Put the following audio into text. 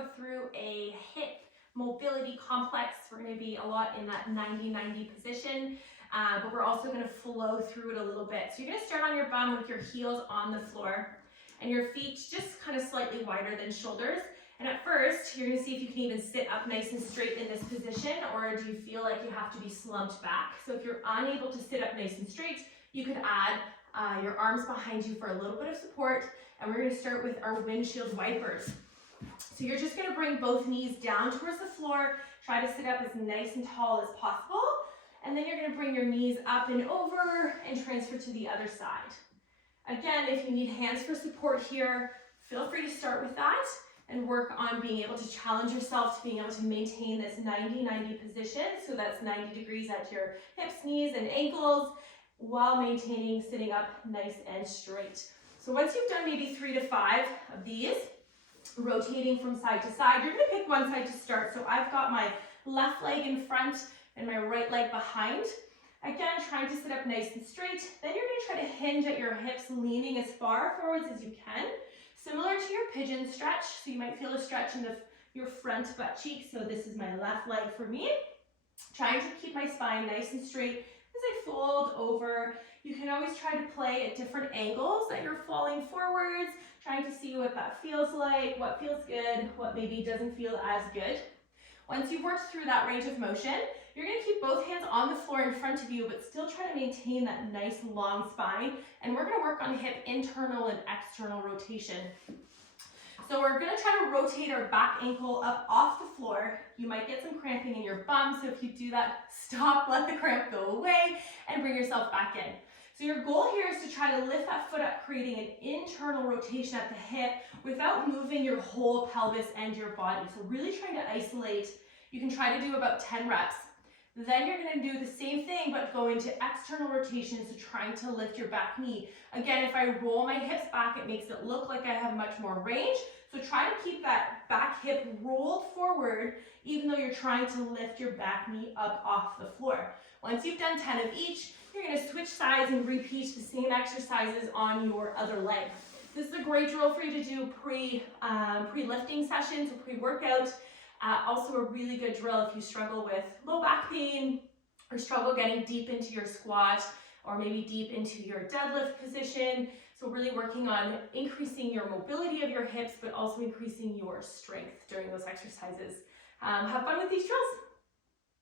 go through a hip mobility complex. We're going to be a lot in that 90-90 position, but we're also going to flow through it a little bit. So you're going to start on your bum with your heels on the floor and your feet just kind of slightly wider than shoulders. And at first, you're going to see if you can even sit up nice and straight in this position, or do you feel like you have to be slumped back? So if you're unable to sit up nice and straight, you could add your arms behind you for a little bit of support. And we're going to start with our windshield wipers. So you're just going to bring both knees down towards the floor. Try to sit up as nice and tall as possible. And then you're going to bring your knees up and over and transfer to the other side. Again, if you need hands for support here, feel free to start with that and work on being able to challenge yourself to being able to maintain this 90-90 position. So that's 90 degrees at your hips, knees, and ankles, while maintaining sitting up nice and straight. So once you've done maybe 3 to 5 of these, rotating from side to side, you're going to pick one side to start. So I've got my left leg in front and my right leg behind. Again, trying to sit up nice and straight. Then you're going to try to hinge at your hips, leaning as far forwards as you can. Similar to your pigeon stretch, so you might feel a stretch in your front butt cheek. So this is my left leg for me. Trying to keep my spine nice and straight as I fold over. You can always try to play at different angles that you're falling forwards, trying to see what that feels like, what feels good, what maybe doesn't feel as good. Once you've worked through that range of motion, you're going to keep both hands on the floor in front of you, but still try to maintain that nice long spine. And we're going to work on hip internal and external rotation. So we're going to try to rotate our back ankle up off the floor. You might get some cramping in your bum, so if you do that, stop, let the cramp go away, and bring yourself back in. So your goal here is to try to lift that foot up, creating an internal rotation at the hip without moving your whole pelvis and your body. So really trying to isolate. You can try to do about 10 reps. Then you're going to do the same thing, but go into external rotation, so trying to lift your back knee. Again, if I roll my hips back, it makes it look like I have much more range. So try to keep that back hip rolled forward, even though you're trying to lift your back knee up off the floor. Once you've done 10 of each, you're going to switch sides and repeat the same exercises on your other leg. This is a great drill for you to do pre-lifting sessions or pre-workout. Also a really good drill if you struggle with low back pain or struggle getting deep into your squat or maybe deep into your deadlift position. So really working on increasing your mobility of your hips, but also increasing your strength during those exercises. Have fun with these drills.